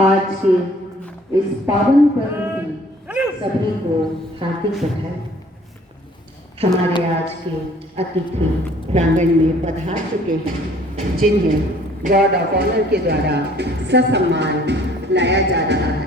आज के इस पावन पर्व की सभी को हार्दिक बधाई। हमारे आज के अतिथि प्रांगण में पधार चुके हैं, जिन्हें गॉर्ड ऑफ ऑनर के द्वारा ससम्मान लाया जा रहा है।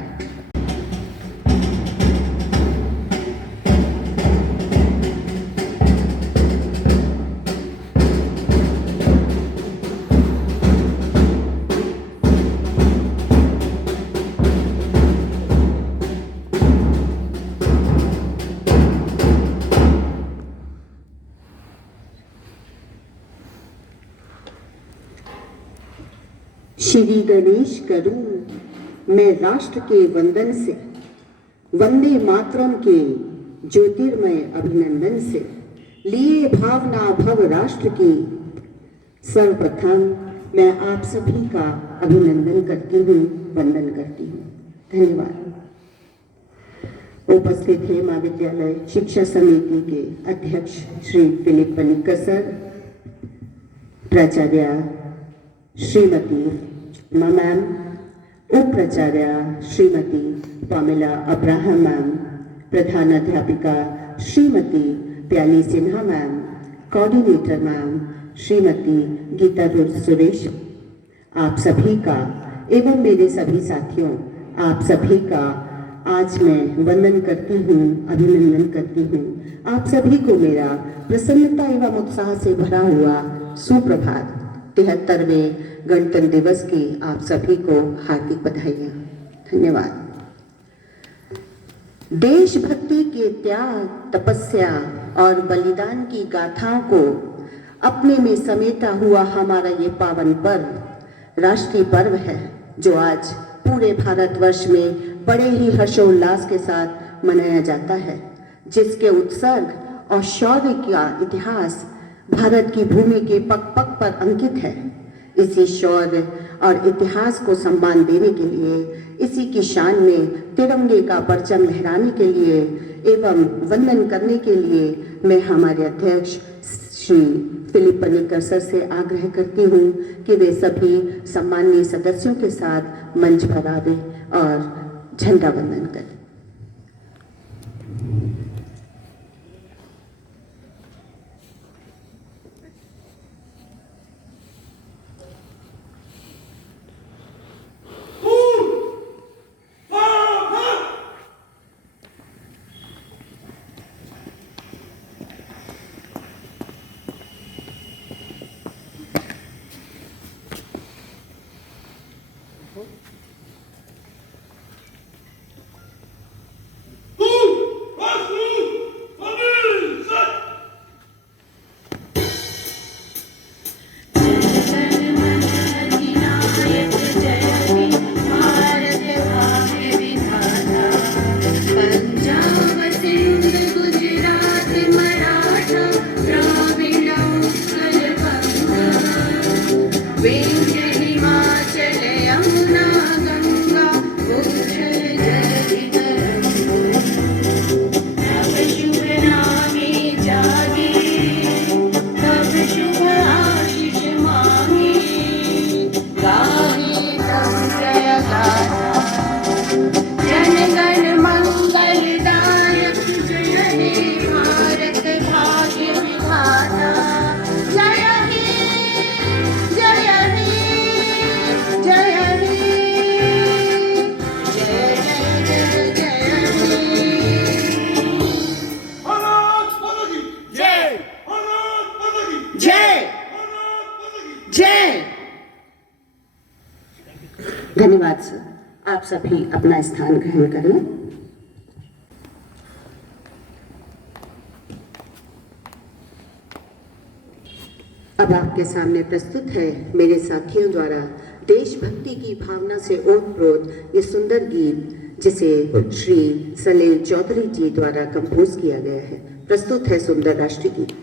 श्री गणेश करूं मैं राष्ट्र के वंदन से, वंदे मातरम के ज्योतिर्मय अभिनंदन से, लिए भावना भव राष्ट्र की। सर्वप्रथम मैं आप सभी का अभिनंदन करती हूँ, वंदन करती हूँ। धन्यवाद। उपस्थित है महाविद्यालय शिक्षा समिति के अध्यक्ष श्री फिलिप पनिक्कर सर, प्राचार्य श्रीमती मैम, उप प्राचार्य श्रीमती पामेला अब्राहम मैम, प्रधान अध्यापिका Shrimati Pyali Sinha ma'am, coordinator ma'am Shrimati Geeta Suresh, आप सभी का एवं मेरे सभी साथियों, आप सभी का आज मैं वंदन करती हूँ, अभिनंदन करती हूँ। आप सभी को मेरा प्रसन्नता एवं उत्साह से भरा हुआ सुप्रभात। 73वें गणतंत्र दिवस की आप सभी को हार्दिक बधाइयाँ। धन्यवाद। देशभक्ति के त्याग, तपस्या और बलिदान की गाथाओं को अपने में समेटा हुआ हमारा ये पावन पर्व राष्ट्रीय पर्व है, जो आज पूरे भारतवर्ष में बड़े ही हर्षोल्लास के साथ मनाया जाता है, जिसके उत्सर्ग और शौर्य का इतिहास भारत की भूमि के पग पग पर अंकित है। इसी शौर्य और इतिहास को सम्मान देने के लिए, इसी की शान में तिरंगे का परचम लहराने के लिए एवं वंदन करने के लिए मैं हमारे अध्यक्ष श्री फिलिप पनिक्कर सर से आग्रह करती हूँ कि वे सभी सम्मानीय सदस्यों के साथ मंच पर आवे और झंडा वंदन करें। धन्यवाद सर। आप सभी अपना स्थान ग्रहण करें। अब आपके सामने प्रस्तुत है मेरे साथियों द्वारा देशभक्ति की भावना से ओतप्रोत ये सुंदर गीत, जिसे श्री सलील चौधरी जी द्वारा कंपोज किया गया है। प्रस्तुत है सुंदर राष्ट्रीय गीत।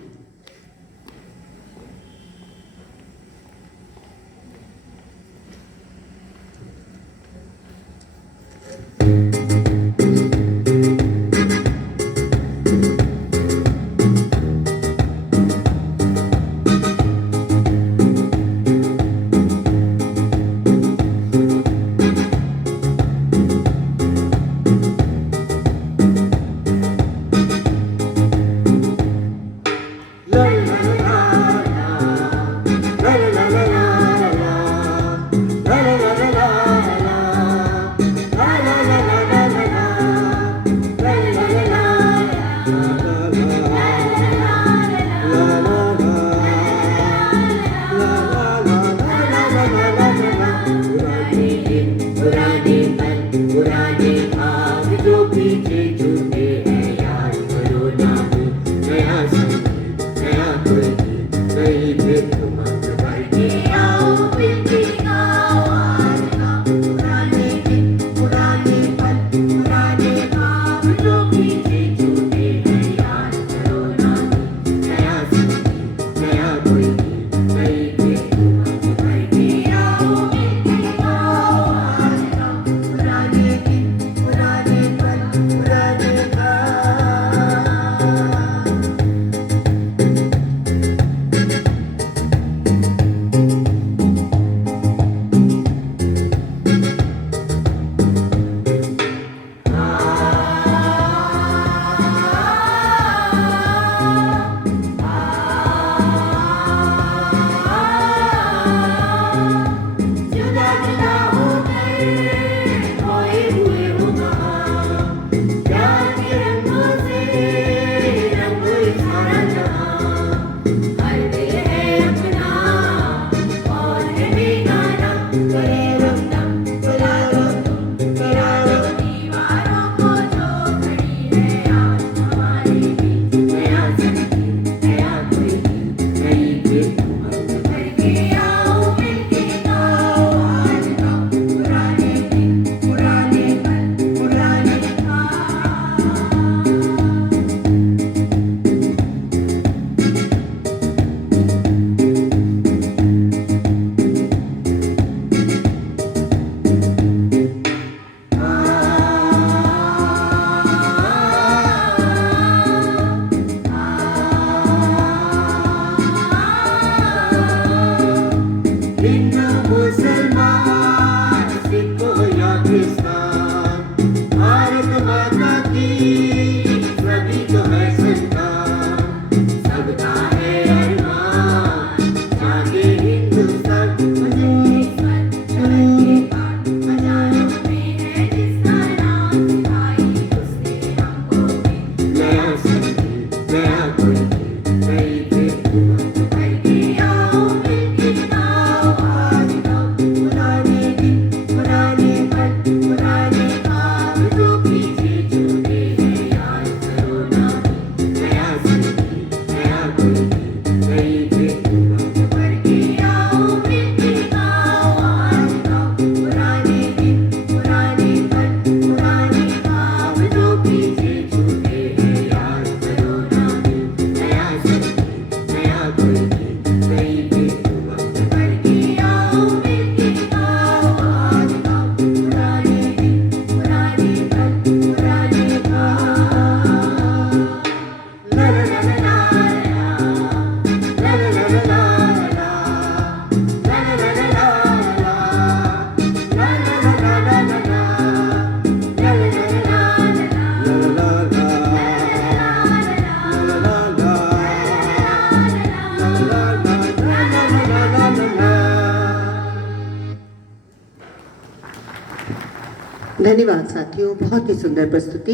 धन्यवाद साथियों, बहुत ही सुंदर प्रस्तुति।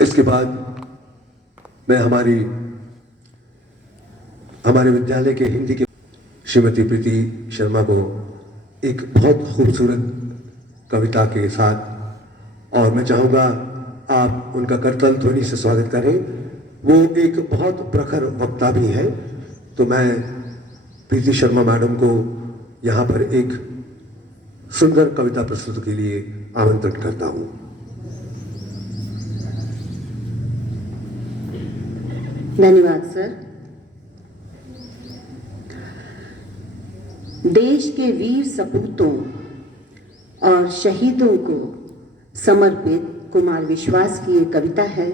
इसके बाद मैं हमारे विद्यालय के हिंदी के श्रीमती प्रीति शर्मा को एक बहुत खूबसूरत कविता के साथ, और मैं चाहूँगा आप उनका करतल ध्वनि से स्वागत करें। वो एक बहुत प्रखर वक्ता भी हैं, तो मैं प्रीति शर्मा मैडम को यहाँ पर एक सुंदर कविता प्रस्तुति के लिए आमंत्रित करता हूँ। धन्यवाद सर। देश के वीर सपूतों और शहीदों को समर्पित कुमार विश्वास की एक कविता है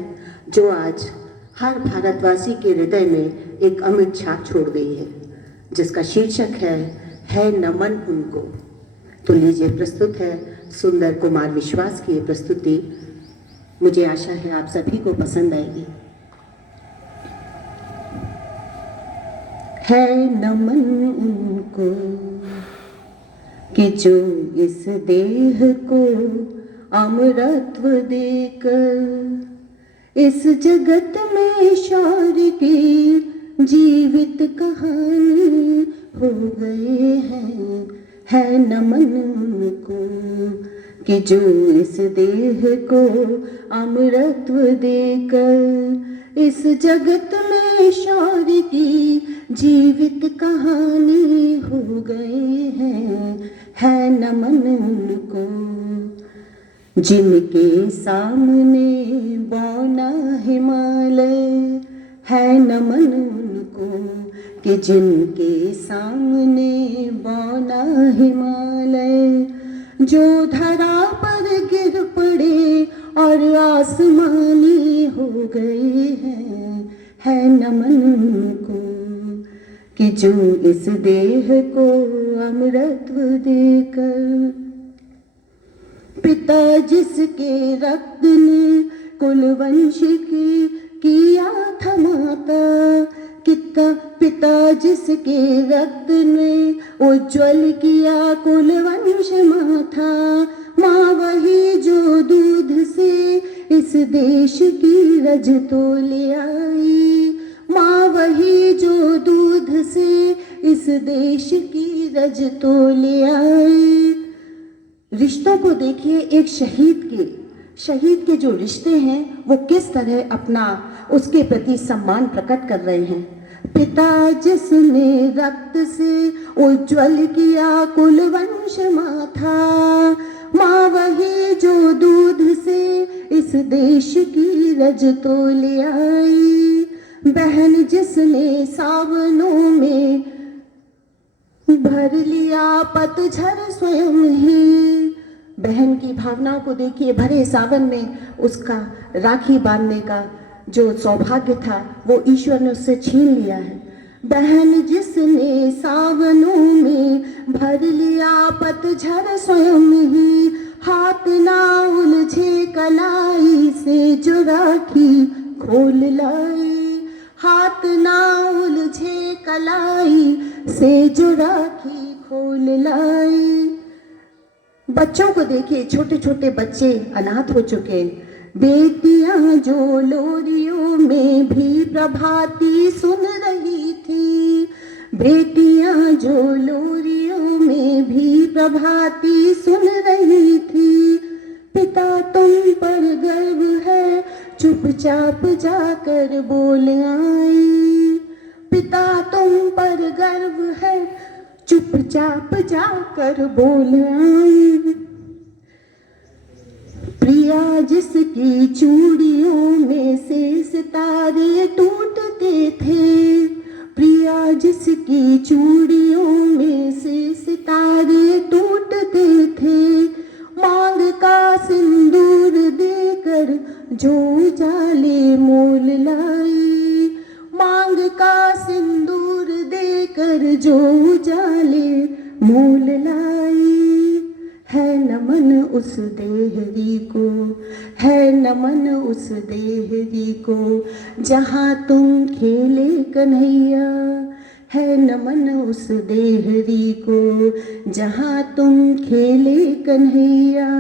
जो आज हर भारतवासी के हृदय में एक अमिट छाप छोड़ गई है, जिसका शीर्षक है नमन उनको। तो लीजिए, प्रस्तुत है सुंदर कुमार विश्वास की ये प्रस्तुति। मुझे आशा है आप सभी को पसंद आएगी। है नमन उनको कि जो इस देह को अमरत्व देकर इस जगत में शौर की जीवित कहानी हो गए हैं। है नमन उनको कि जो इस देह को अमरत्व देकर इस जगत में शौर की जीवित कहानी हो गए हैं। है नमन उनको जिनके सामने बौना हिमालय। है नमन उनको कि जिनके सामने बौना हिमालय, जो धरा पर गिर पड़े और आसमानी हो गए हैं। है नमन उनको कि जो इस देह को अमरत्व देकर पिता जिसके रक्त ने कुलवंश की किया था माता, पिता जिसके रक्त ने उज्ज्वल किया कुलवंश माथा। माँ वही जो दूध से इस देश की रज तो ले आई। माँ वही जो दूध से इस देश की रज तो ले आई। रिश्तों को देखिए, एक शहीद के जो रिश्ते हैं वो किस तरह अपना उसके प्रति सम्मान प्रकट कर रहे हैं। पिता जिसने रक्त से उज्ज्वल किया कुलवंश माथा। माँ वही जो दूध से इस देश की रज तो ले आई। बहन जिसने सावनों में भर लिया पतझड़ स्वयं ही। बहन की भावनाओं को देखिए, भरे सावन में उसका राखी बांधने का जो सौभाग्य था वो ईश्वर ने उससे छीन लिया है। बहन जिसने सावनों में भर लिया पतझड़ स्वयं ही। हाथ ना उलझे कलाई से जो राखी खोल लाई। हाथ ना उलझे कलाई से जो राखी खोल लाई। बच्चों को देखिए, छोटे छोटे बच्चे अनाथ हो चुके। बेटियां जो लोरियों में भी प्रभाती सुन रही थी। बेटियां जो लोरियों में भी प्रभाती सुन रही थी। पिता तुम पर गर्व है चुपचाप जाकर बोल आई। पिता तुम पर गर्व है चुपचाप जाकर बोल आई। प्रिया जिसकी चूड़ियों में से सितारे टूटते थे। प्रिया जिसकी चूड़ियों में से सितारे टूटते थे। मांग का सिंदूर देकर जो उजाले मोल लाई। मांग का सिंदूर देकर जो उजाले मोल लाई। है नमन उस देहरी को, है नमन उस देहरी को जहाँ तुम खेले कन्हैया। है नमन उस देहरी को जहाँ तुम खेले कन्हैया।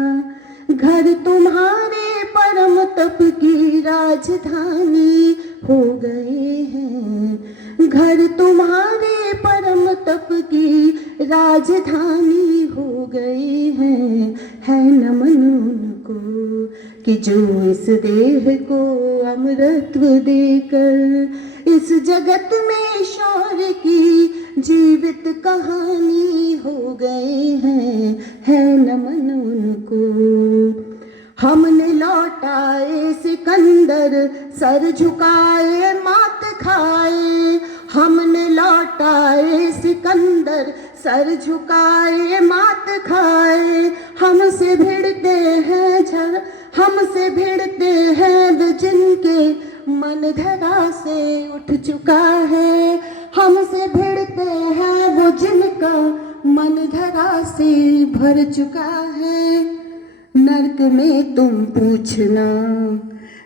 घर तुम्हारे परम तप की राजधानी हो गए हैं। घर तुम्हारे परम तप की राजधानी हो गए हैं। है नमन उनको कि जो इस देह को अमरत्व देकर इस जगत में शौर्य की जीवित कहानी हो गए हैं। है नमन उनको। हमने लौटाए सिकंदर सर झुकाए मात खाए। हमने लौटाए सिकंदर सर झुकाए मात खाए। हमसे भिड़ते हैं हमसे भिड़ते हैं वो जिनके मन धरा से उठ चुका है। हमसे भिड़ते हैं वो जिनका मन धरा से भर चुका है। नर्क में तुम पूछना,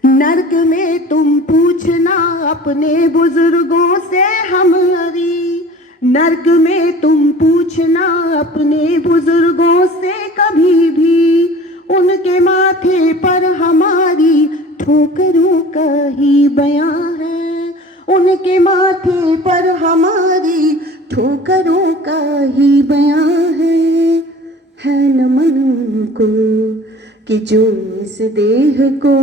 नर्क में तुम पूछना अपने बुजुर्गों से हमारी। नर्क में तुम पूछना अपने बुजुर्गों से कभी भी। उनके माथे पर हमारी ठोकरों का ही बयां है। उनके माथे पर हमारी ठोकरों का ही बयां है नमन उनको कि जो इस देह को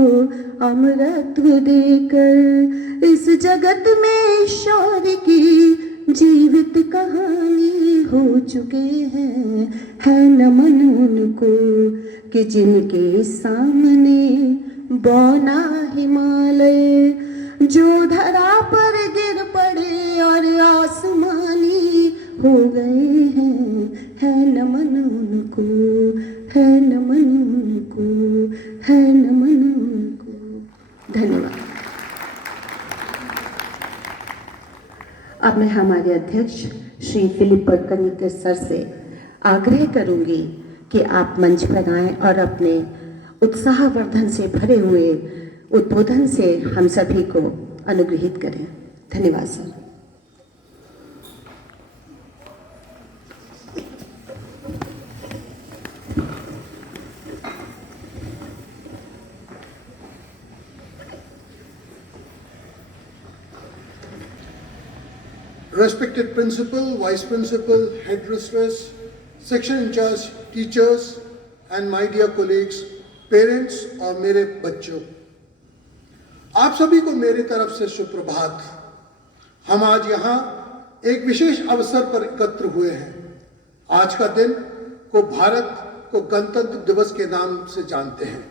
अमरत्व देकर इस जगत में शौर्य की जीवित कहानी हो चुके हैं। है नमन उनको कि जिनके सामने बौना हिमालय जो धरा पर गिर पड़े और आसमानी हो गए हैं। है नमन उनको, है नमन उनको, है नमन उनको। धन्यवाद। अब मैं हमारे अध्यक्ष श्री फिलिप पड़कनिकर सर से आग्रह करूंगी कि आप मंच पर आएं और अपने उत्साहवर्धन से भरे हुए उद्बोधन से हम सभी को अनुग्रहित करें। धन्यवाद sir. Respected Principal, Vice Principal, Headmistress, Section in charge teachers and my dear colleagues, parents और मेरे बच्चों, आप सभी को मेरी तरफ से सुप्रभात। हम आज यहाँ एक विशेष अवसर पर एकत्र हुए हैं। आज का दिन को भारत को गणतंत्र दिवस के नाम से जानते हैं।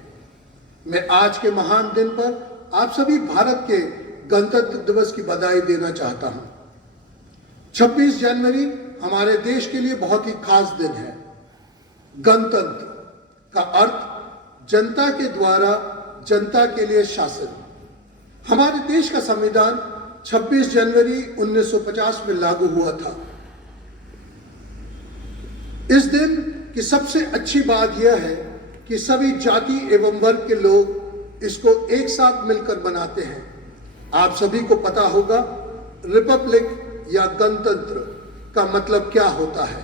मैं आज के महान दिन पर आप सभी भारत के गणतंत्र दिवस की बधाई देना चाहता हूँ। 26 जनवरी हमारे देश के लिए बहुत ही खास दिन है। गणतंत्र का अर्थ जनता के द्वारा जनता के लिए शासन। हमारे देश का संविधान 26 जनवरी 1950 में लागू हुआ था। इस दिन की सबसे अच्छी बात यह है कि सभी जाति एवं वर्ग के लोग इसको एक साथ मिलकर मनाते हैं। आप सभी को पता होगा रिपब्लिक या गणतंत्र का मतलब क्या होता है।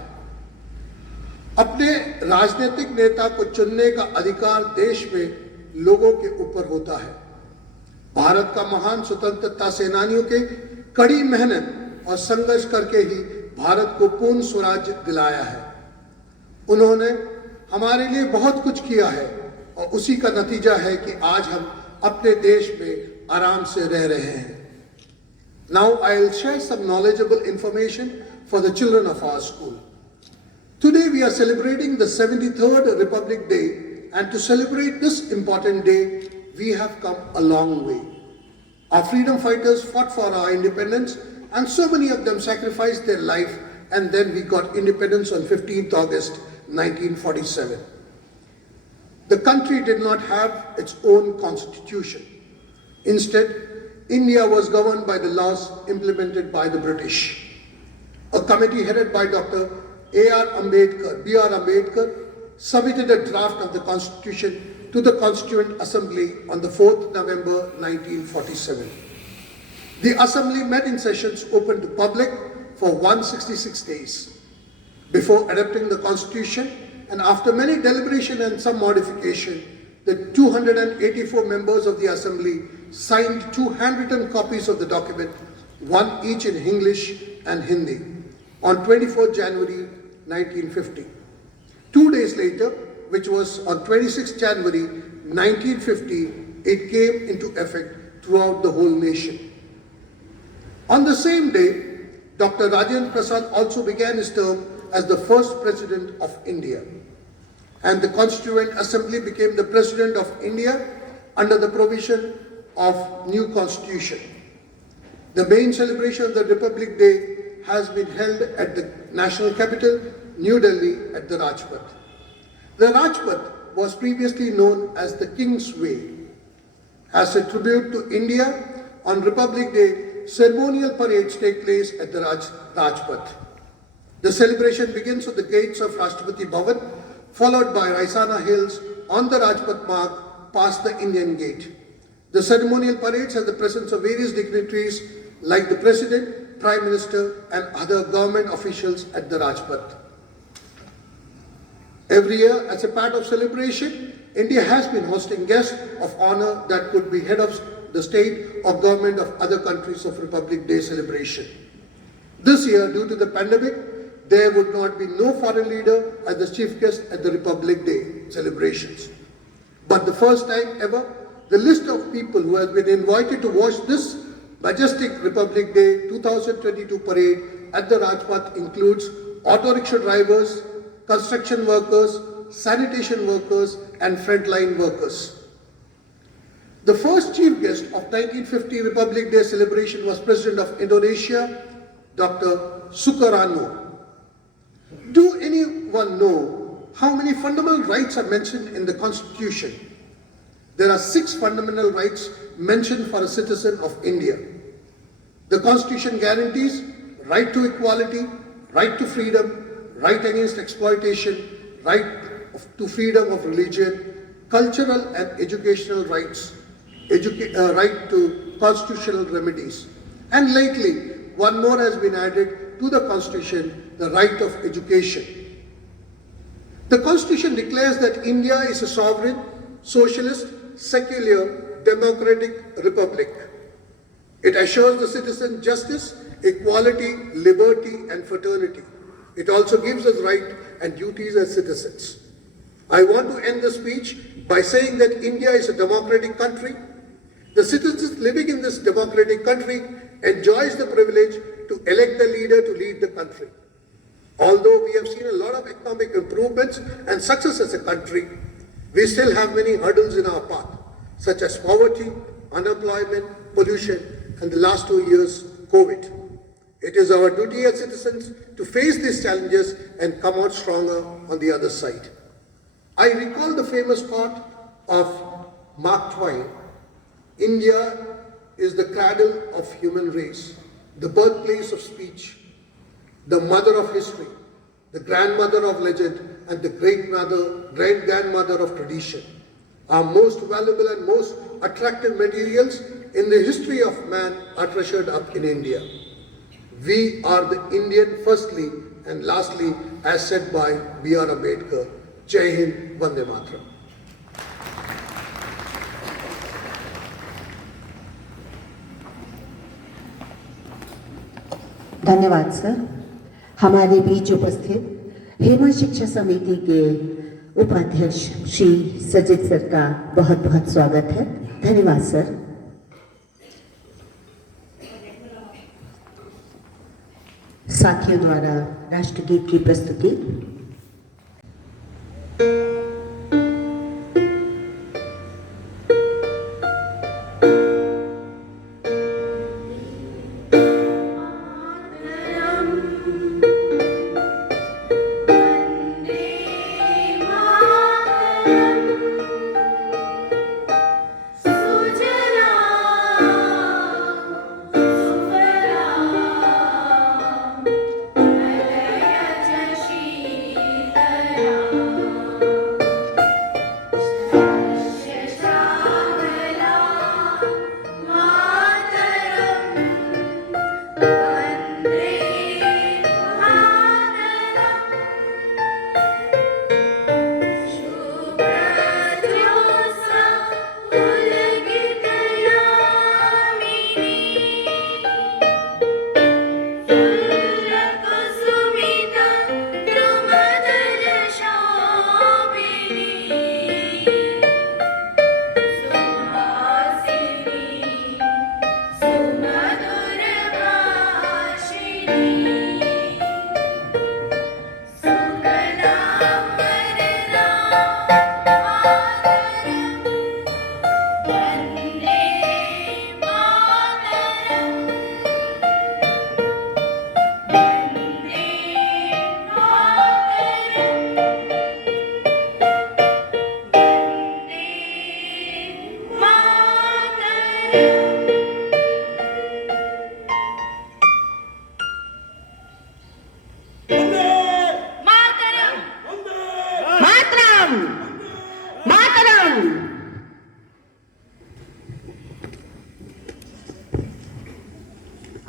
अपने राजनीतिक नेता को चुनने का अधिकार देश में लोगों के ऊपर होता है। भारत का महान स्वतंत्रता सेनानियों के कड़ी मेहनत और संघर्ष करके ही भारत को पूर्ण स्वराज्य दिलाया है। उन्होंने हमारे लिए बहुत कुछ किया है और उसी का नतीजा है कि आज हम अपने देश में आराम से रह रहे हैं। Now I'll share some knowledgeable information for the children of our school. Today we are celebrating the 73rd Republic Day, and to celebrate this important day, we have come a long way. Our freedom fighters fought for our independence, and so many of them sacrificed their life, and then we got independence on 15th August 1947. The country did not have its own constitution. Instead, India was governed by the laws implemented by the British. A committee headed by Dr. B.R. Ambedkar submitted a draft of the constitution to the Constituent Assembly on the 4th November 1947. The assembly met in sessions open to public for 166 days before adopting the constitution, and after many deliberation and some modification, the 284 members of the assembly signed 2 handwritten copies of the document, one each in English and Hindi, on 24 January 1950. 2 days later, which was on 26 January 1950, it came into effect throughout the whole nation. On the same day, Dr. Rajendra Prasad also began his term as the first President of India, and the Constituent Assembly became the President of India under the provision of new Constitution. The main celebration of the Republic Day has been held at the national capital, New Delhi, at the Rajpath. The Rajpath was previously known as the King's Way. As a tribute to India, on Republic Day, ceremonial parades take place at the Rajpath. The celebration begins at the gates of Rashtrapati Bhavan, followed by Raisana Hills on the Rajpath Marg past the Indian Gate. The ceremonial parades have the presence of various dignitaries like the President, Prime Minister and other government officials at the Rajpath. Every year, as a part of celebration, India has been hosting guests of honor that could be head of the state or government of other countries of Republic Day celebration. This year, due to the pandemic, there would not be no foreign leader as the chief guest at the Republic Day celebrations. But the first time ever, the list of people who have been invited to watch this majestic Republic Day 2022 parade at the Rajpath includes auto rickshaw drivers, construction workers, sanitation workers and frontline workers. The first chief guest of 1950 Republic Day celebration was President of Indonesia, Dr. Sukarno. Do anyone know how many fundamental rights are mentioned in the Constitution? There are 6 fundamental rights mentioned for a citizen of India. The Constitution guarantees right to equality, right to freedom, right against exploitation, right to freedom of religion, cultural and educational rights, right to constitutional remedies. And lately, one more has been added to the Constitution, the right of education. The Constitution declares that India is a sovereign, socialist, secular, democratic republic. It assures the citizen justice, equality, liberty and fraternity. It also gives us rights and duties as citizens. I want to end the speech by saying that India is a democratic country. The citizens living in this democratic country enjoys the privilege to elect the leader to lead the country. Although we have seen a lot of economic improvements and success as a country, we still have many hurdles in our path, such as poverty, unemployment, pollution, and the last 2 years, COVID. It is our duty as citizens to face these challenges and come out stronger on the other side. I recall the famous quote of Mark Twain, India is the cradle of human race, the birthplace of speech, the mother of history, the grandmother of legend, and the great-grandmother of tradition. Our most valuable and most attractive materials in the history of man are treasured up in India. We are the Indian firstly and lastly, as said by B.R. Ambedkar. Jai Hind, Vande Mataram. धन्यवाद sir. हमारे बीच उपस्थित हेमा शिक्षा समिति के उपाध्यक्ष श्री सजित sir का बहुत बहुत स्वागत है। धन्यवाद सर। साथियों द्वारा राष्ट्रगीत की प्रस्तुति।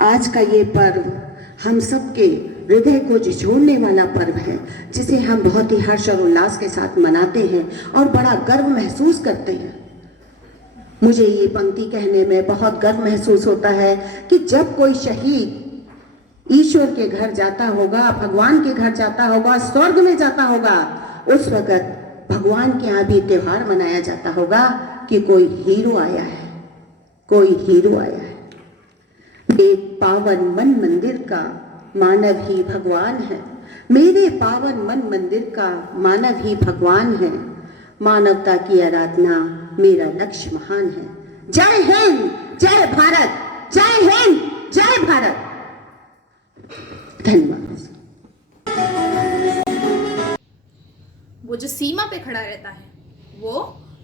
आज का ये पर्व हम सबके हृदय को झिझोड़ने वाला पर्व है, जिसे हम बहुत ही हर्ष और उल्लास के साथ मनाते हैं और बड़ा गर्व महसूस करते हैं। मुझे ये पंक्ति कहने में बहुत गर्व महसूस होता है कि जब कोई शहीद ईश्वर के घर जाता होगा, भगवान के घर जाता होगा, स्वर्ग में जाता होगा, उस वक्त भगवान के यहाँ भी त्योहार मनाया जाता होगा कि कोई हीरो आया है, कोई हीरो आया है। एक पावन मन मंदिर का मानव ही भगवान है, मेरे पावन मन मंदिर का मानव ही भगवान है। मानवता की आराधना मेरा लक्ष्य महान है। जय हिंद, जय भारत, जय हिंद, जय भारत। धन्यवाद। वो जो सीमा पे खड़ा रहता है, वो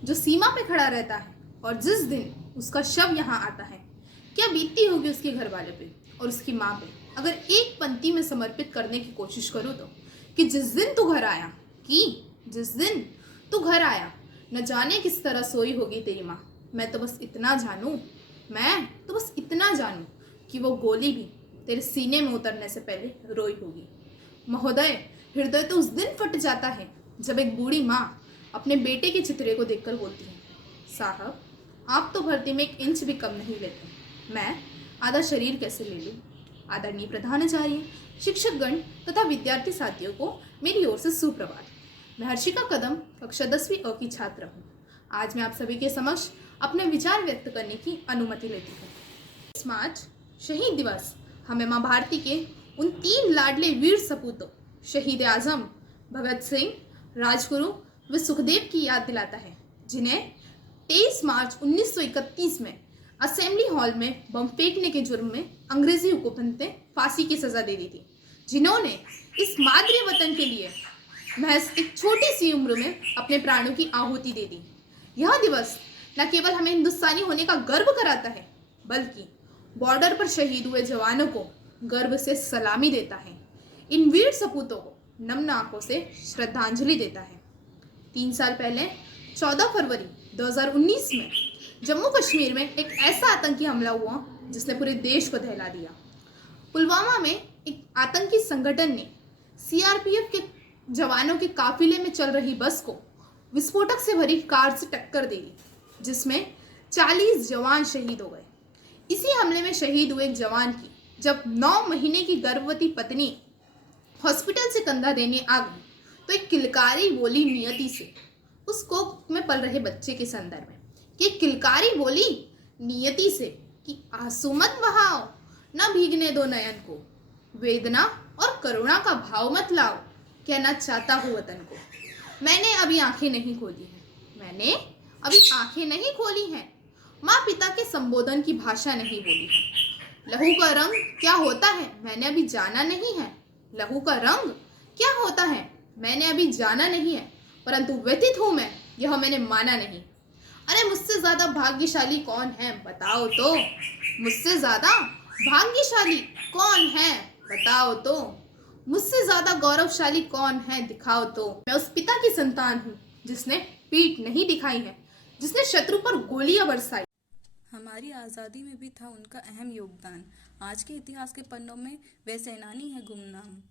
जो सीमा पे खड़ा रहता है, और जिस दिन उसका शव यहाँ आता है, क्या बीतती होगी उसके घर वाले पे और उसकी माँ पे। अगर एक पंक्ति में समर्पित करने की कोशिश करूँ तो, कि जिस दिन तू घर आया, कि जिस दिन तू घर आया, न जाने किस तरह सोई होगी तेरी माँ। मैं तो बस इतना जानूं कि वो गोली भी तेरे सीने में उतरने से पहले रोई होगी। महोदय, हृदय तो उस दिन फट जाता है जब एक बूढ़ी माँ अपने बेटे के चित्रे को देखकर बोलती है, साहब आप तो भर्ती में 1 इंच भी कम नहीं लेते, मैं आधा शरीर कैसे ले लूँ। आदरणीय प्रधानाचार्य, शिक्षकगण तथा विद्यार्थी साथियों को मेरी ओर से सुप्रभात। मैं हर्षिका कदम, कक्षा 10वीं अ की छात्रा हूँ। आज मैं आप सभी के समक्ष अपने विचार व्यक्त करने की अनुमति लेती हूँ। इस मार्च शहीद दिवस हमें माँ भारती के उन 3 लाडले वीर सपूतों शहीद आजम भगत सिंह, राजगुरु व सुखदेव की याद दिलाता है, जिन्हें 23 मार्च 1931 में असेंबली हॉल में बम फेंकने के जुर्म में अंग्रेजी हुकूमत ने फांसी की सजा दे दी थी, जिन्होंने इस मादरी वतन के लिए महज एक छोटी सी उम्र में अपने प्राणों की आहुति दे दी। यह दिवस न केवल हमें हिंदुस्तानी होने का गर्व कराता है, बल्कि बॉर्डर पर शहीद हुए जवानों को गर्व से सलामी देता है, इन वीर सपूतों को नम्र आंखों से श्रद्धांजलि देता है। 3 साल पहले 14 फरवरी 2019 में जम्मू कश्मीर में एक ऐसा आतंकी हमला हुआ जिसने पूरे देश को दहला दिया। पुलवामा में एक आतंकी संगठन ने सीआरपीएफ के जवानों के काफिले में चल रही बस को विस्फोटक से भरी कार से टक्कर दे दी, जिसमें 40 जवान शहीद हो गए। इसी हमले में शहीद हुए एक जवान की जब 9 महीने की गर्भवती पत्नी हॉस्पिटल से कंधा देने आ गई, तो एक किलकारी बोली नियति से उस कोख में पल रहे बच्चे के संदर्भ में, कि किलकारी बोली नियति से कि आंसू मत बहाओ, न भीगने दो नयन को, वेदना और करुणा का भाव मत लाओ, कहना चाहता हूँ वतन को। मैंने अभी आंखें नहीं खोली हैं, माँ पिता के संबोधन की भाषा नहीं बोली है। लहू का रंग क्या होता है मैंने अभी जाना नहीं है, लहू का रंग क्या होता है मैंने अभी जाना नहीं है, परंतु व्यथित हूं मैं, यह मैंने माना नहीं। अरे मुझसे ज्यादा भाग्यशाली कौन है बताओ तो, मुझसे ज्यादा भाग्यशाली कौन है बताओ तो, मुझसे ज्यादा गौरवशाली कौन है दिखाओ तो। मैं उस पिता की संतान हूँ जिसने पीठ नहीं दिखाई है, जिसने शत्रु पर गोलियां बरसाई। हमारी आज़ादी में भी था उनका अहम योगदान। आज के इतिहास के पन्नों में वे सेनानी है गुमनाम।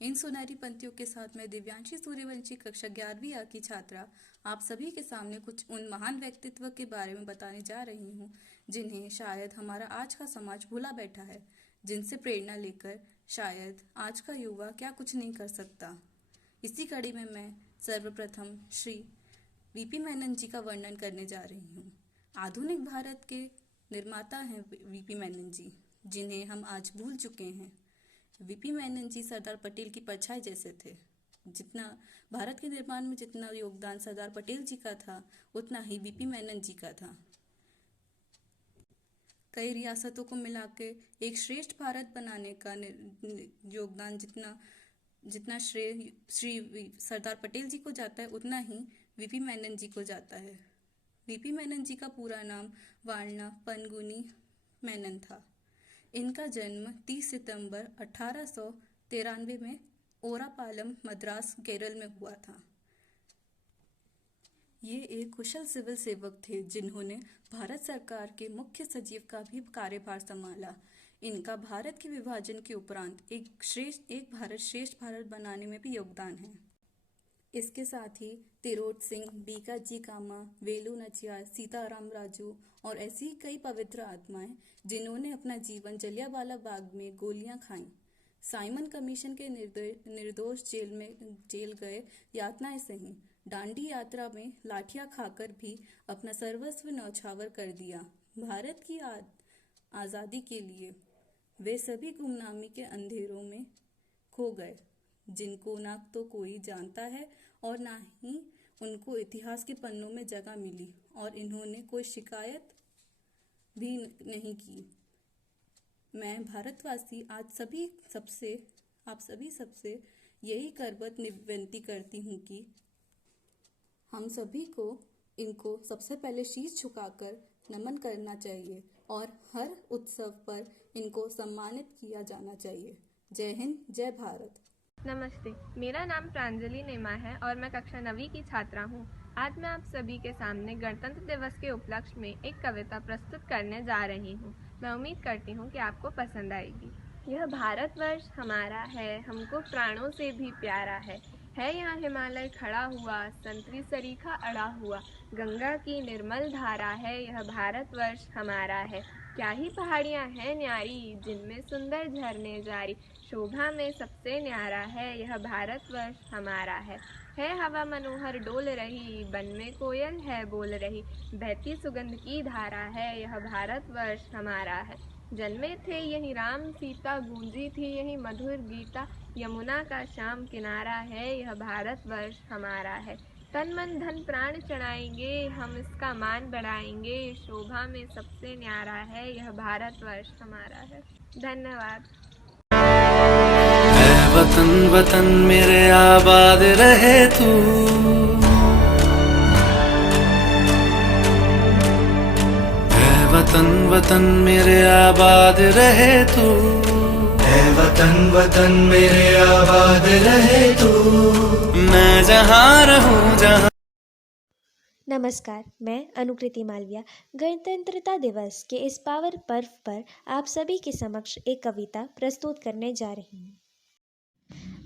इन सुनहरी पंक्तियों के साथ मैं दिव्यांशी सूर्यवंशी, कक्षा 11वीं A की छात्रा, आप सभी के सामने कुछ उन महान व्यक्तित्व के बारे में बताने जा रही हूँ जिन्हें शायद हमारा आज का समाज भुला बैठा है, जिनसे प्रेरणा लेकर शायद आज का युवा क्या कुछ नहीं कर सकता। इसी कड़ी में मैं सर्वप्रथम श्री वीपी मेनन जी का वर्णन करने जा रही हूँ। आधुनिक भारत के निर्माता हैं वीपी मेनन जी, जिन्हें हम आज भूल चुके हैं। वीपी मेनन जी सरदार पटेल की परछाई जैसे थे। जितना भारत के निर्माण में जितना योगदान सरदार पटेल जी का था, उतना ही वीपी मेनन जी का था। कई रियासतों को मिला के एक श्रेष्ठ भारत बनाने का योगदान जितना श्रेय श्री सरदार पटेल जी को जाता है, उतना ही वीपी मेनन जी को जाता है। वीपी मेनन जी का पूरा नाम वारणा पनगुनी मेनन था। इनका जन्म 30 सितंबर 1893 में ओरापालम, मद्रास, केरल में हुआ था। ये एक कुशल सिविल सेवक थे जिन्होंने भारत सरकार के मुख्य सचिव का भी कार्यभार संभाला। इनका भारत के विभाजन के उपरांत एक भारत श्रेष्ठ भारत बनाने में भी योगदान है। इसके साथ ही तिरोट सिंह, बीकाजी कामा, वेलू नचियार, सीताराम राजू और ऐसी कई पवित्र आत्माएं जिन्होंने अपना जीवन जलियांवाला बाग में गोलियां खाईं, साइमन कमीशन के निर्दोष जेल गए, यातनाएं सही, दांडी यात्रा में लाठियां खाकर भी अपना सर्वस्व न्यौछावर कर दिया भारत की आज़ादी के लिए। वे सभी गुमनामी के अंधेरों में खो गए, जिनको ना तो कोई जानता है और ना ही उनको इतिहास के पन्नों में जगह मिली, और इन्होंने कोई शिकायत भी नहीं की। मैं भारतवासी आप सभी सबसे यही करबत विनती करती हूँ कि हम सभी को इनको सबसे पहले शीश झुकाकर नमन करना चाहिए और हर उत्सव पर इनको सम्मानित किया जाना चाहिए। जय हिंद, जय भारत। नमस्ते, मेरा नाम प्रांजलि नेमा है और मैं कक्षा 9वीं की छात्रा हूँ। आज मैं आप सभी के सामने गणतंत्र दिवस के उपलक्ष्य में एक कविता प्रस्तुत करने जा रही हूँ। मैं उम्मीद करती हूँ कि आपको पसंद आएगी। यह भारतवर्ष हमारा है, हमको प्राणों से भी प्यारा है यहाँ हिमालय खड़ा हुआ, संतरी सरीखा अड़ा हुआ, गंगा की निर्मल धारा है, यह भारतवर्ष हमारा है। क्या ही पहाड़ियाँ हैं न्यारी, जिनमें सुंदर झरने जारी, शोभा में सबसे न्यारा है, यह भारतवर्ष हमारा है हवा मनोहर डोल रही, वन में कोयल है बोल रही, बहती सुगंध की धारा है, यह भारतवर्ष हमारा है। जन्मे थे यही राम सीता, गूंजी थी यही मधुर गीता, यमुना का श्याम किनारा है, यह भारतवर्ष हमारा है। तन मन धन प्राण चढ़ाएंगे, हम इसका मान बढ़ाएंगे, शोभा में सबसे न्यारा है, यह भारतवर्ष हमारा है। धन्यवाद। वतन वतन मेरे आबाद रहे तू, वतन वतन मेरे आबाद रहे तू, वतन वतन मेरे आबाद रहे तू, मैं जहाँ रहूँ जहाँ। नमस्कार, मैं अनुकृति मालविया गणतंत्रता दिवस के इस पावन पर्व पर आप सभी के समक्ष एक कविता प्रस्तुत करने जा रही हूँ।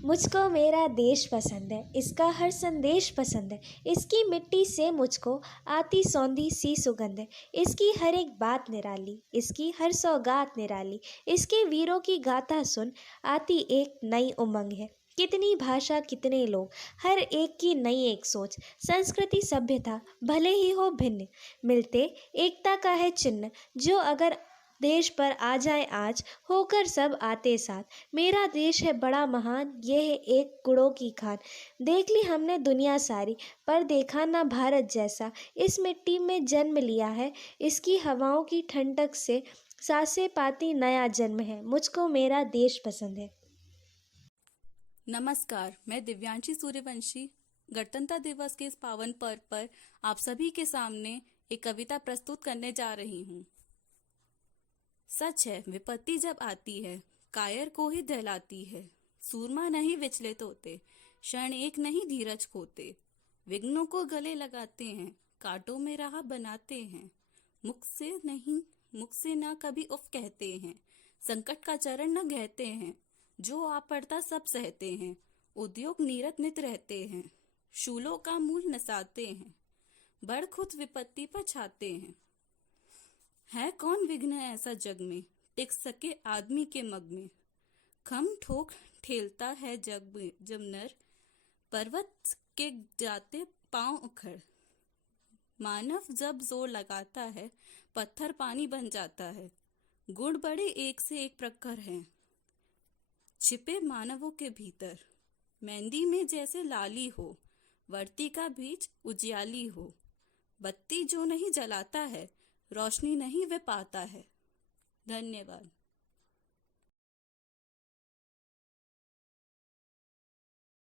मुझको मेरा देश पसंद है, इसका हर संदेश पसंद है, इसकी मिट्टी से मुझको आती सौंधी सी सुगंध है, इसकी हर एक बात निराली, इसकी हर सौगात निराली, इसके वीरों की गाथा सुन आती एक नई उमंग है। कितनी भाषा कितने लोग, हर एक की नई एक सोच, संस्कृति सभ्यता भले ही हो भिन्न, मिलते एकता का है चिन्ह, जो अगर देश पर आ जाए आज, होकर सब आते साथ। मेरा देश है बड़ा महान, ये है एक गुणों की खान, देख ली हमने दुनिया सारी, पर देखा ना भारत जैसा, इस मिट्टी में जन्म लिया है, इसकी हवाओं की ठंडक से सांसें पाती नया जन्म है, मुझको मेरा देश पसंद है। नमस्कार, मैं दिव्यांशी सूर्यवंशी गणतंत्र दिवस के इस पावन पर्व पर आप सभी के सामने एक कविता प्रस्तुत करने जा रही हूँ। सच है, विपत्ति जब आती है कायर को ही दहलाती है, सूरमा नहीं विचलित होते, क्षण एक नहीं धीरज खोते, विघ्नों को गले लगाते हैं, कांटों में राह बनाते हैं, मुख से ना कभी उफ कहते हैं, संकट का चरण न गहते हैं, जो आ पड़ता सब सहते हैं, उद्योग नीरत नित रहते हैं, शूलों का मूल नसाते हैं, बड़ खुद विपत्ति पर छाते हैं। है कौन विघ्न ऐसा जग में, टिक सके आदमी के मग में, खम ठोक ठेलता है जग में जब नर, पर्वत के जाते पांव उखड़, मानव जब जोर लगाता है पत्थर पानी बन जाता है, गुण बड़े एक से एक प्रखर हैं, छिपे मानवों के भीतर, मेहंदी में जैसे लाली हो, वर्ती का बीज उजियाली हो, बत्ती जो नहीं जलाता है, रोशनी नहीं वे पाता है। धन्यवाद।